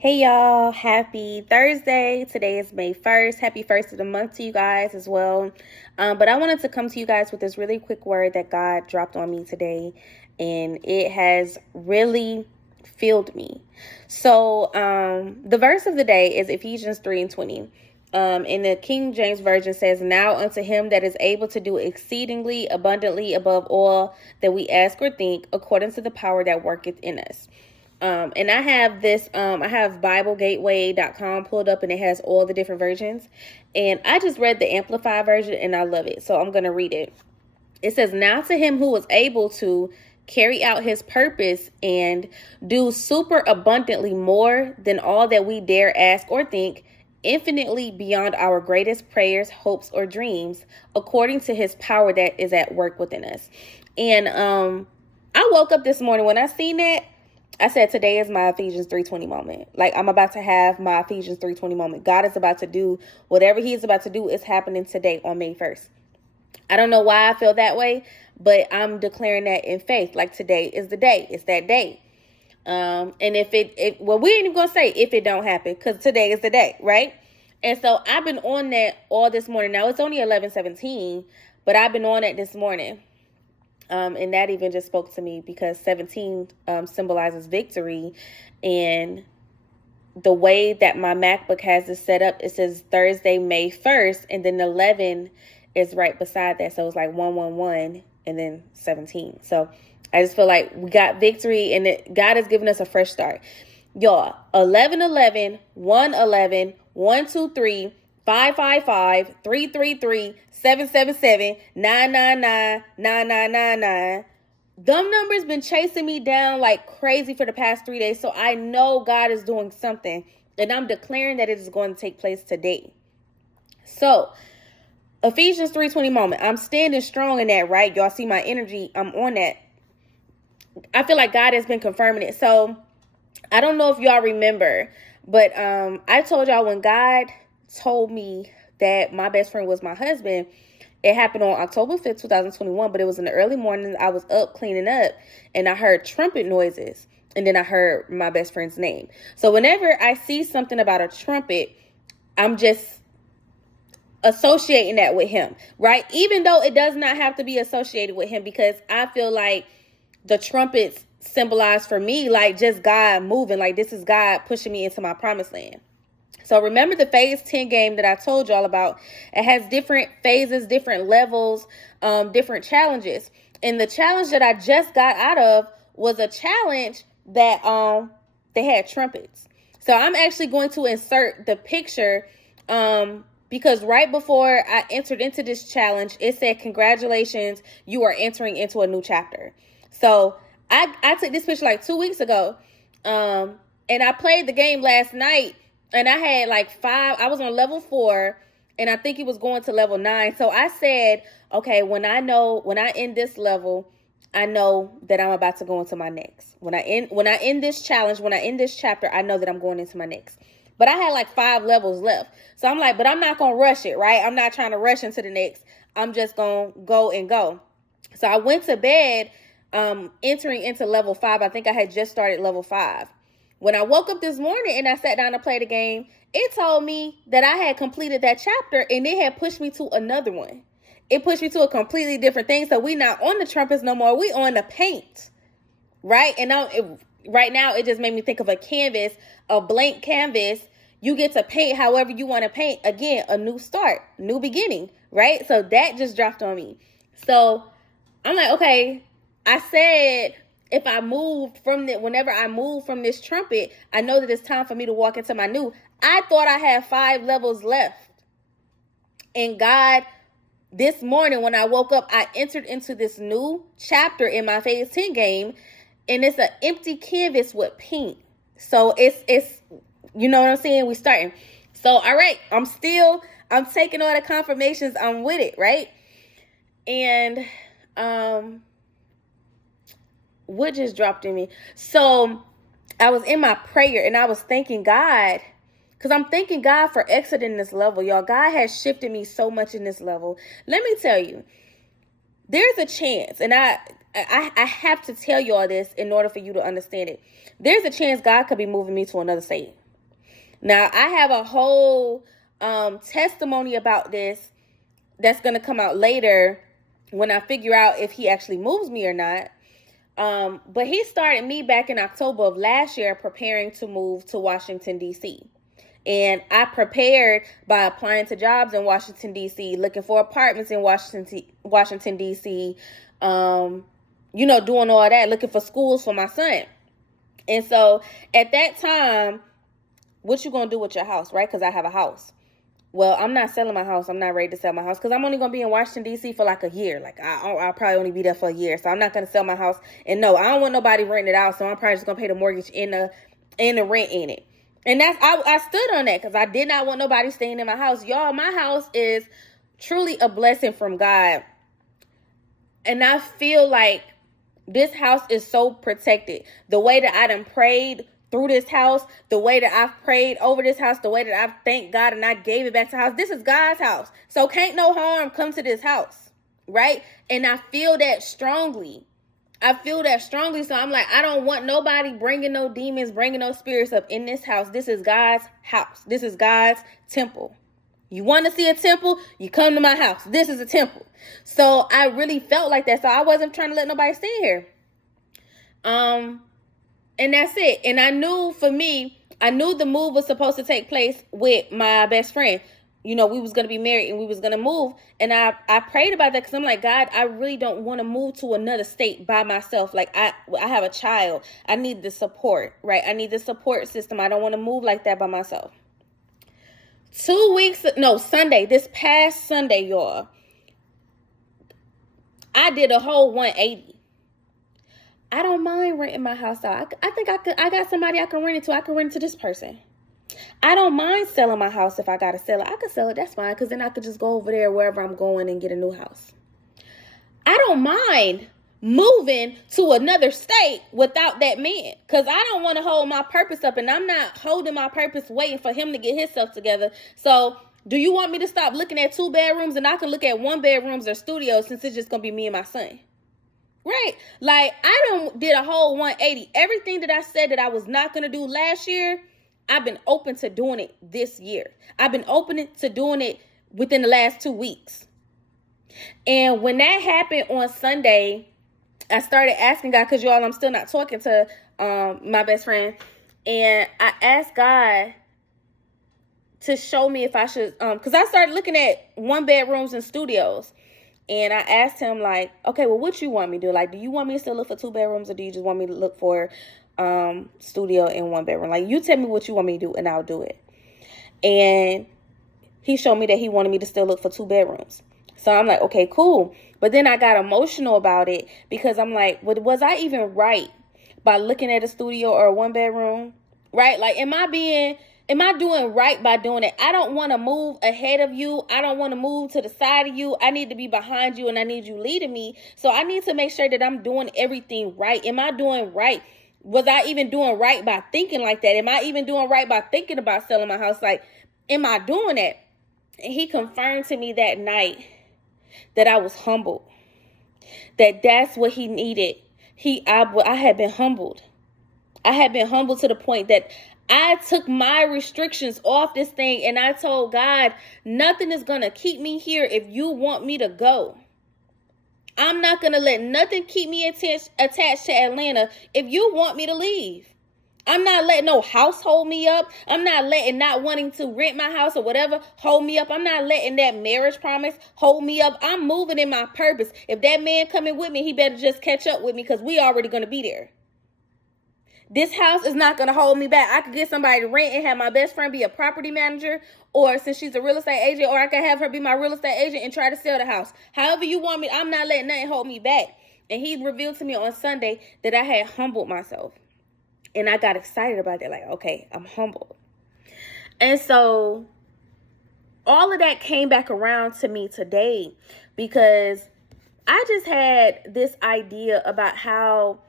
Hey y'all, happy Thursday. Today is May 1st. Happy first of the month to you guys as well. But I wanted to come to you guys with this really quick word that God dropped on me today, and it has really filled me. So the verse of the day is Ephesians 3:20. In the King James Version says, "Now unto him that is able to do exceedingly abundantly above all that we ask or think, according to the power that worketh in us." And I have I have BibleGateway.com pulled up, and it has all the different versions. And I just read the Amplified version and I love it. So I'm going to read it. It says, "Now to him who was able to carry out his purpose and do super abundantly more than all that we dare ask or think, infinitely beyond our greatest prayers, hopes, or dreams, according to his power that is at work within us." And I woke up this morning when I seen that. I said, today is my Ephesians 3:20 moment. Like, I'm about to have my Ephesians 3:20 moment. God is about to do whatever he is about to do is happening today on May 1st. I don't know why I feel that way, but I'm declaring that in faith. Like, today is the day. It's that day. And if well, we ain't even going to say if it don't happen, because today is the day, right? And so I've been on that all this morning. Now, it's only 11:17, but I've been on it this morning. And that even just spoke to me because 17 symbolizes victory. And the way that my MacBook has this set up, it says Thursday, May 1st, and then 11 is right beside that. So it's like 111 and then 17. So I just feel like we got victory, and God has given us a fresh start. Y'all, 1111, 111, 123, 555, 333, 777, 999, 9999. Them numbers been chasing me down like crazy for the past 3 days. So I know God is doing something, and I'm declaring that it is going to take place today. So Ephesians 3:20 moment. I'm standing strong in that, right? Y'all see my energy. I'm on that. I feel like God has been confirming it. So I don't know if y'all remember, but I told y'all when God told me that my best friend was my husband, it happened on October 5th, 2021, but it was in the early morning. I was up cleaning up, and I heard trumpet noises, and then I heard my best friend's name. So whenever I see something about a trumpet, I'm just associating that with him, right? Even though it does not have to be associated with him, because I feel like the trumpets symbolize for me like just God moving, like this is God pushing me into my promised land. So remember the phase 10 game that I told y'all about. It has different phases, different levels, different challenges. And the challenge that I just got out of was a challenge that they had trumpets. So I'm actually going to insert the picture because right before I entered into this challenge, it said, "Congratulations, you are entering into a new chapter." So I took this picture like 2 weeks ago, and I played the game last night, and I had like 5. I was on level 4, and I think it was going to level 9. So I said, okay, when I end this level, I know that I'm about to go into my next. When I end this challenge, when I end this chapter, I know that I'm going into my next. But I had like 5 levels left. So I'm like, but I'm not going to rush it, right? I'm not trying to rush into the next. I'm just going to go and go. So I went to bed entering into level 5. I think I had just started level 5. When I woke up this morning and I sat down to play the game, it told me that I had completed that chapter, and it had pushed me to another one. It pushed me to a completely different thing. So we not on the trumpets no more. We on the paint, right? And right now it just made me think of a canvas, a blank canvas. You get to paint however you want to paint. Again, a new start, new beginning, right? So that just dropped on me. So I'm like, okay, I said, if I whenever I move from this trumpet, I know that it's time for me to walk into my new. I thought I had 5 levels left. And God, this morning when I woke up, I entered into this new chapter in my phase 10 game, and it's an empty canvas with paint. So it's you know what I'm saying? We starting. So, all right, I'm taking all the confirmations. I'm with it, right? And what just dropped in me? So I was in my prayer, and I was thanking God, because I'm thanking God for exiting this level, y'all. God has shifted me so much in this level. Let me tell you, there's a chance, and I have to tell you all this in order for you to understand it. There's a chance God could be moving me to another state. Now, I have a whole testimony about this that's going to come out later when I figure out if he actually moves me or not. But he started me back in October of last year preparing to move to Washington, D.C. And I prepared by applying to jobs in Washington, D.C., looking for apartments in Washington, D.C., doing all that, looking for schools for my son. And so at that time, what you going to do with your house, right? Because I have a house. Well, I'm not selling my house. I'm not ready to sell my house because I'm only going to be in Washington, D.C. for like a year. Like, I'll probably only be there for a year. So I'm not going to sell my house. And no, I don't want nobody renting it out. So I'm probably just going to pay the mortgage and the rent in it. And I stood on that because I did not want nobody staying in my house. Y'all, my house is truly a blessing from God. And I feel like this house is so protected. The way that I done prayed through this house, the way that I've prayed over this house, the way that I've thanked God and I gave it back to the house. This is God's house. So can't no harm come to this house, right? And I feel that strongly. So I'm like, I don't want nobody bringing no demons, bringing no spirits up in this house. This is God's house. This is God's temple. You want to see a temple? You come to my house. This is a temple. So I really felt like that. So I wasn't trying to let nobody stay here. And that's it. And I knew the move was supposed to take place with my best friend. We was going to be married and we was going to move. And I prayed about that because I'm like, God, I really don't want to move to another state by myself. Like I have a child. I need the support, right? I need the support system. I don't want to move like that by myself. Sunday, this past Sunday, y'all, I did a whole 180. I don't mind renting my house out. I think I got somebody I can rent it to. I can rent it to this person. I don't mind selling my house if I got to sell it. I could sell it. That's fine. Because then I could just go over there wherever I'm going and get a new house. I don't mind moving to another state without that man. Because I don't want to hold my purpose up. And I'm not holding my purpose waiting for him to get himself together. So do you want me to stop looking at 2 bedrooms and I can look at 1 bedrooms or studios since it's just going to be me and my son? Right? Like, I did a whole 180. Everything that I said that I was not going to do last year, I've been open to doing it this year. I've been open to doing it within the last 2 weeks. And when that happened on Sunday, I started asking God, because y'all, I'm still not talking to my best friend. And I asked God to show me if I should, because I started looking at 1 bedrooms and studios. And I asked him, like, okay, well, what you want me to do? Like, do you want me to still look for 2 bedrooms or do you just want me to look for studio and 1 bedroom? Like, you tell me what you want me to do and I'll do it. And he showed me that he wanted me to still look for 2 bedrooms. So I'm like, okay, cool. But then I got emotional about it because I'm like, was I even right by looking at a studio or a 1 bedroom? Right? Like, am I doing right by doing it? I don't want to move ahead of you. I don't want to move to the side of you. I need to be behind you and I need you leading me. So I need to make sure that I'm doing everything right. Am I doing right? Was I even doing right by thinking like that? Am I even doing right by thinking about selling my house? Like, am I doing that? And he confirmed to me that night that I was humbled. That's what he needed. I had been humbled. I had been humbled to the point that I took my restrictions off this thing and I told God, nothing is going to keep me here if you want me to go. I'm not going to let nothing keep me attached to Atlanta if you want me to leave. I'm not letting no house hold me up. I'm not letting not wanting to rent my house or whatever hold me up. I'm not letting that marriage promise hold me up. I'm moving in my purpose. If that man coming with me, he better just catch up with me because we already going to be there. This house is not going to hold me back. I could get somebody to rent and have my best friend be a property manager, or since she's a real estate agent, or I could have her be my real estate agent and try to sell the house. However you want me, I'm not letting nothing hold me back. And he revealed to me on Sunday that I had humbled myself. And I got excited about that. Like, okay, I'm humbled. And so all of that came back around to me today because I just had this idea about how,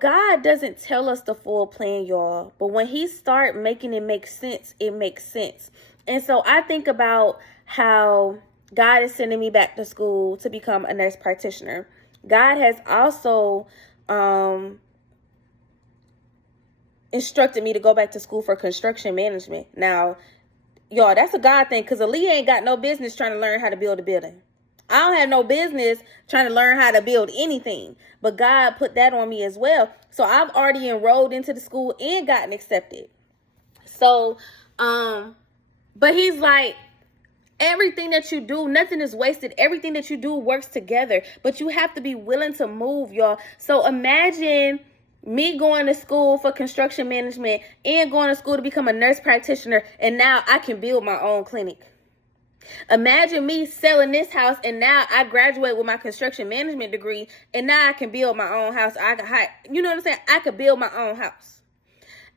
God doesn't tell us the full plan, y'all. But when he start making it make sense, it makes sense. And so I think about how God is sending me back to school to become a nurse practitioner. God has also instructed me to go back to school for construction management. Now, y'all, that's a God thing, because Aaliyah ain't got no business trying to learn how to build a building. I don't have no business trying to learn how to build anything, but God put that on me as well. So I've already enrolled into the school and gotten accepted. So, but he's like, everything that you do, nothing is wasted. Everything that you do works together, but you have to be willing to move, y'all. So imagine me going to school for construction management and going to school to become a nurse practitioner, and now I can build my own clinic. Imagine me selling this house, and now I graduate with my construction management degree, and now I can build my own house. You know what I'm saying? I could build my own house.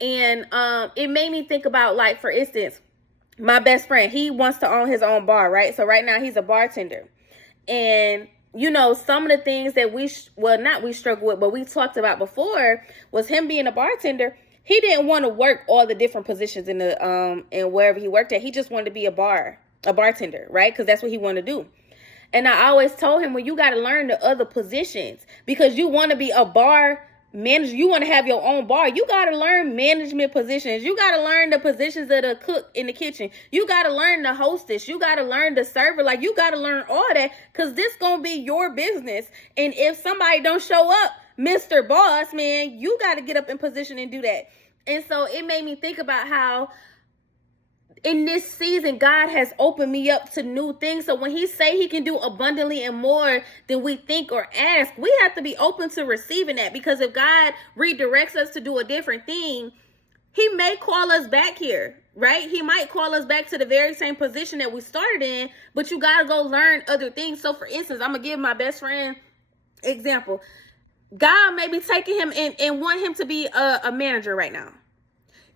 And it made me think about, like, for instance, my best friend, he wants to own his own bar, right? So right now he's a bartender. And, you know, some of the things that we struggle with, but we talked about before, was him being a bartender. He didn't want to work all the different positions in the in wherever he worked at. He just wanted to be a bartender, right? Because that's what he wanted to do. And I always told him, well, you got to learn the other positions, because you want to be a bar manager. You want to have your own bar. You got to learn management positions. You got to learn the positions of the cook in the kitchen. You got to learn the hostess. You got to learn the server. Like, you got to learn all that, because this going to be your business. And if somebody don't show up, Mr. Boss, man, you got to get up in position and do that. And so it made me think about how in this season, God has opened me up to new things. So when he say he can do abundantly and more than we think or ask, we have to be open to receiving that. Because if God redirects us to do a different thing, he may call us back here, right? He might call us back to the very same position that we started in, but you got to go learn other things. So for instance, I'm going to give my best friend example. God may be taking him and want him to be a manager right now.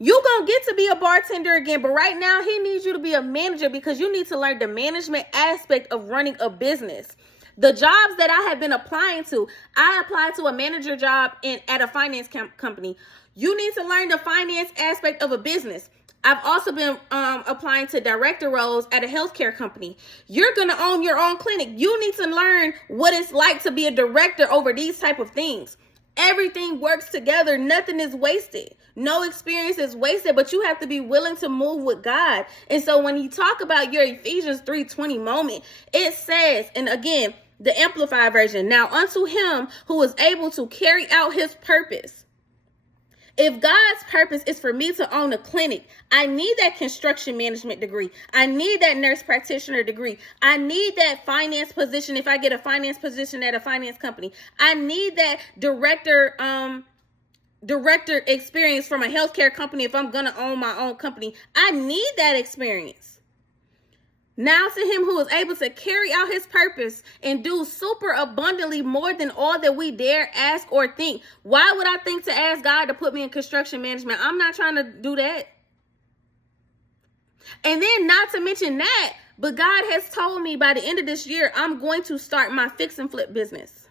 You gonna get to be a bartender again, but right now he needs you to be a manager, because you need to learn the management aspect of running a business. The jobs that I have been applying to, I applied to a manager job at a finance company. You need to learn the finance aspect of a business. I've also been applying to director roles at a healthcare company. You're going to own your own clinic. You need to learn what it's like to be a director over these type of things. Everything works together. Nothing is wasted. No experience is wasted, but you have to be willing to move with God. And so when you talk about your Ephesians 3:20 moment, it says, and again, the Amplified version, now unto him who is able to carry out his purpose. If God's purpose is for me to own a clinic, I need that construction management degree. I need that nurse practitioner degree. I need that finance position if I get a finance position at a finance company. I need that director experience from a healthcare company if I'm going to own my own company. I need that experience. Now to him who is able to carry out his purpose and do super abundantly more than all that we dare ask or think. Why would I think to ask God to put me in construction management? I'm not trying to do that. And then not to mention that, but God has told me by the end of this year, I'm going to start my fix and flip business.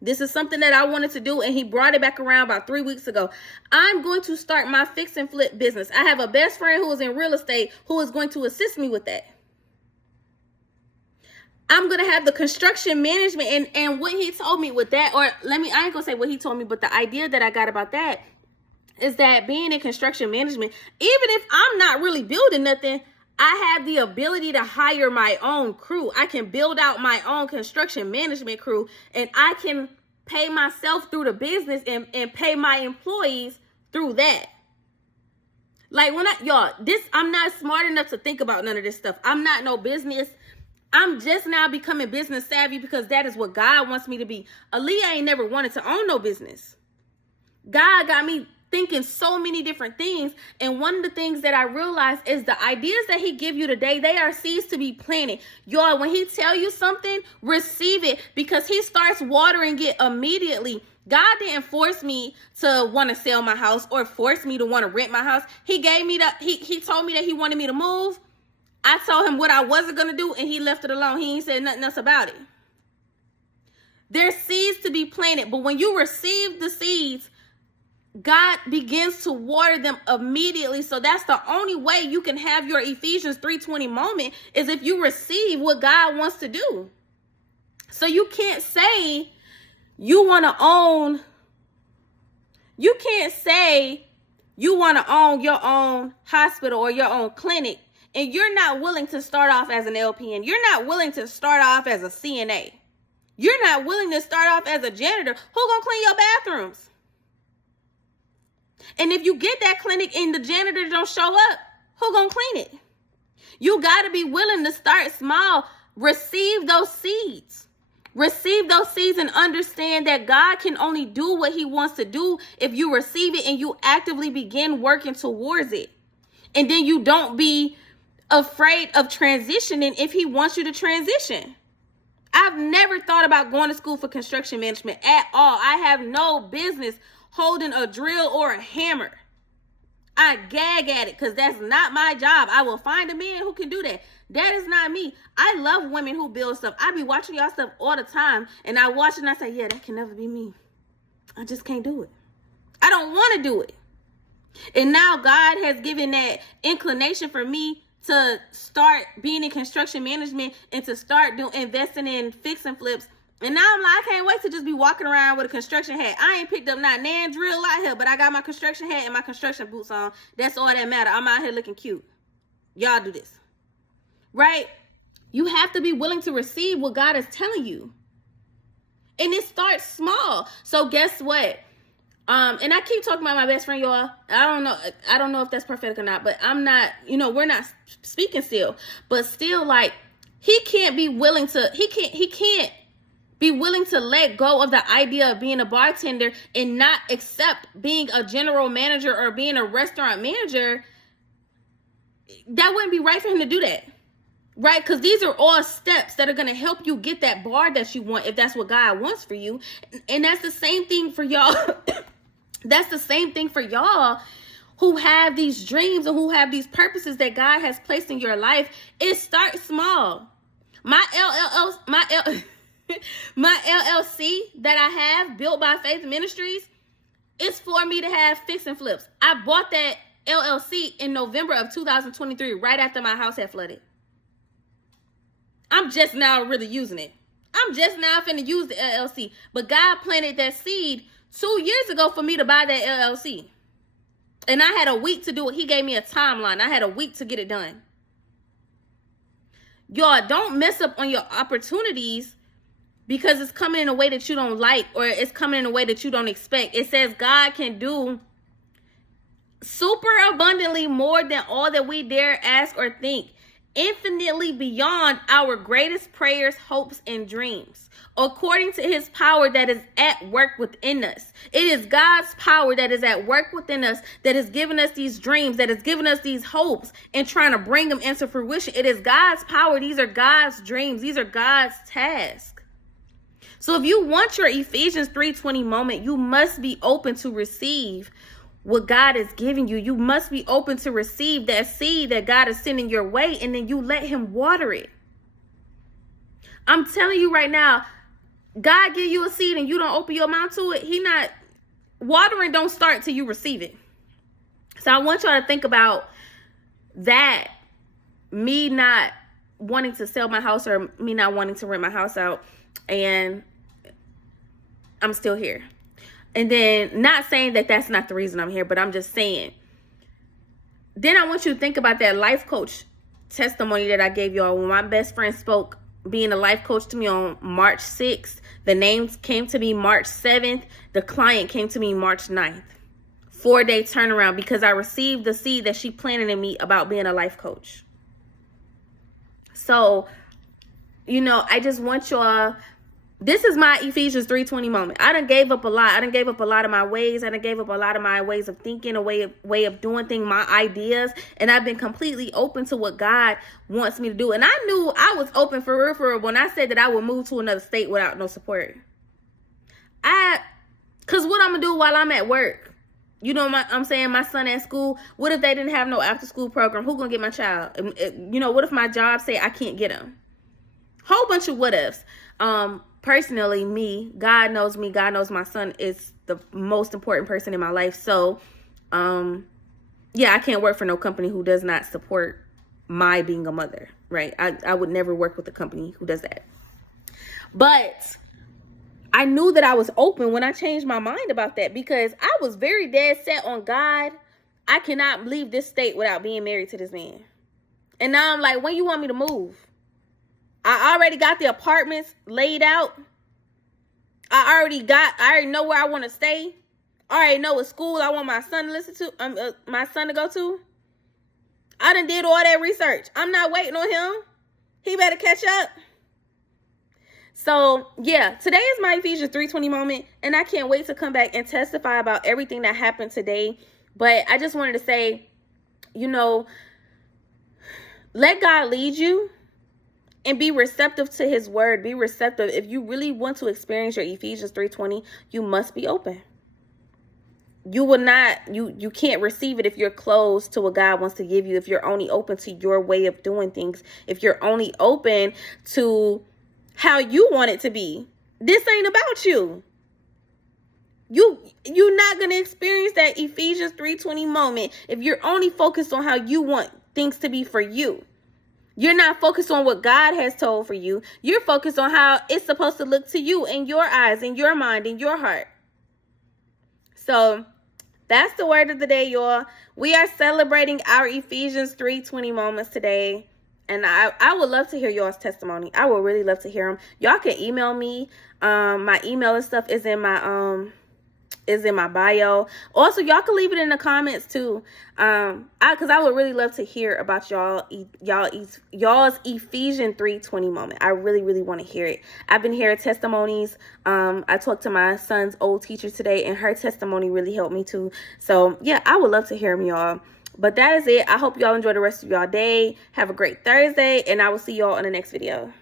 This is something that I wanted to do, and he brought it back around about 3 weeks ago. I'm going to start my fix and flip business. I have a best friend who is in real estate who is going to assist me with that. I'm going to have the construction management, and what he told me with that, or I ain't going to say what he told me, but the idea that I got about that is that being in construction management, even if I'm not really building nothing, I have the ability to hire my own crew. I can build out my own construction management crew, and I can pay myself through the business and pay my employees through that. Like I'm not smart enough to think about none of this stuff. I'm not no business. I'm just now becoming business savvy because that is what God wants me to be. Aaliyah ain't never wanted to own no business. God got me thinking so many different things. And one of the things that I realized is the ideas that he give you today, they are seeds to be planted. Y'all, when he tell you something, receive it, because he starts watering it immediately. God didn't force me to want to sell my house or force me to want to rent my house. He gave me he told me that he wanted me to move. I told him what I wasn't going to do, and he left it alone. He ain't said nothing else about it. There's seeds to be planted, but when you receive the seeds, God begins to water them immediately. So that's the only way you can have your Ephesians 3:20 moment, is if you receive what God wants to do. So you can't say you want to own. You can't say You want to own your own hospital or your own clinic, and you're not willing to start off as an LPN. You're not willing to start off as a CNA. You're not willing to start off as a janitor. Who gonna clean your bathrooms? And if you get that clinic and the janitor don't show up, who gonna clean it? You got to be willing to start small. Receive those seeds. Receive those seeds and understand that God can only do what he wants to do if you receive it and you actively begin working towards it. And then you don't be afraid of transitioning if he wants you to transition. I've never thought about going to school for construction management at all. I have no business holding a drill or a hammer. I gag at it because that's not my job. I will find a man who can do that. That is not me. I love women who build stuff. I be watching y'all stuff all the time, and I watch it and I say, yeah, that can never be me. I just can't do it. I don't want to do it. And now God has given that inclination for me to start being in construction management and to start investing in fix and flips. And now I'm like, I can't wait to just be walking around with a construction hat. I ain't picked up not nan drill out here, but I got my construction hat and my construction boots on. That's all that matter. I'm out here looking cute. Y'all do this. Right? You have to be willing to receive what God is telling you. And it starts small. So guess what? And I keep talking about my best friend, y'all. I don't know if that's prophetic or not, but I'm not, we're not speaking still. But still, like, he can't be willing to let go of the idea of being a bartender and not accept being a general manager or being a restaurant manager. That wouldn't be right for him to do that. Right? Because these are all steps that are going to help you get that bar that you want if that's what God wants for you. And that's the same thing for y'all. That's the same thing for y'all who have these dreams and who have these purposes that God has placed in your life. It starts small. My LLC that I have, Built by Faith Ministries, is for me to have fix and flips. I bought that LLC in November of 2023, right after my house had flooded. I'm just now really using it. I'm just now finna use the LLC. But God planted that seed 2 years ago for me to buy that LLC. And I had a week to do it. He gave me a timeline. I had a week to get it done. Y'all, don't mess up on your opportunities because it's coming in a way that you don't like, or it's coming in a way that you don't expect. It says God can do super abundantly more than all that we dare ask or think, infinitely beyond our greatest prayers, hopes, and dreams, according to his power that is at work within us. It is God's power that is at work within us that has given us these dreams, that has given us these hopes and trying to bring them into fruition. It is God's power. These are God's dreams. These are God's tasks. So if you want your Ephesians 3:20 moment, you must be open to receive what God is giving you. You must be open to receive that seed that God is sending your way, and then you let him water it. I'm telling you right now, God give you a seed and you don't open your mouth to it, watering don't start till you receive it. So I want y'all to think about that, me not wanting to sell my house or me not wanting to rent my house out, and I'm still here. And then, not saying that that's not the reason I'm here, but I'm just saying. Then I want you to think about that life coach testimony that I gave y'all when my best friend spoke, being a life coach to me on March 6th. The names came to me March 7th. The client came to me March 9th. 4-day turnaround because I received the seed that she planted in me about being a life coach. So, I just want y'all. This is my Ephesians 3:20 moment. I done gave up a lot. I done gave up a lot of my ways. I done gave up a lot of my ways of thinking, a way of doing things, my ideas. And I've been completely open to what God wants me to do. And I knew I was open for real when I said that I would move to another state without no support. Because what I'm going to do while I'm at work? I'm saying my son at school. What if they didn't have no after school program? Who going to get my child? What if my job say I can't get him? Whole bunch of what ifs. Personally, God knows me. God knows my son is the most important person in my life. So, I can't work for no company who does not support my being a mother, right? I would never work with a company who does that. But I knew that I was open when I changed my mind about that, because I was very dead set on God I cannot leave this state without being married to this man. And now I'm like, when you want me to move? I already got the apartments laid out. I already know where I want to stay. I already know what school I want my son to my son to go to. I done did all that research. I'm not waiting on him. He better catch up. So, yeah, today is my Ephesians 3:20 moment, and I can't wait to come back and testify about everything that happened today. But I just wanted to say, let God lead you and be receptive to his word. Be receptive. If you really want to experience your Ephesians 3:20, you must be open. You will not, you can't receive it if you're closed to what God wants to give you, if you're only open to your way of doing things, if you're only open to how you want it to be. This ain't about you. You're not going to experience that Ephesians 3:20 moment if you're only focused on how you want things to be for you. You're not focused on what God has told for you. You're focused on how it's supposed to look to you in your eyes, in your mind, in your heart. So that's the word of the day, y'all. We are celebrating our Ephesians 3:20 moments today. And I would love to hear y'all's testimony. I would really love to hear them. Y'all can email me. My email and stuff is in my bio. Also, y'all can leave it in the comments too. Because I would really love to hear about y'all's Ephesians 3:20 moment. I really, really want to hear it. I've been hearing testimonies. I talked to my son's old teacher today, and her testimony really helped me too. So yeah, I would love to hear them, y'all. But that is it. I hope y'all enjoy the rest of y'all day. Have a great Thursday, and I will see y'all in the next video.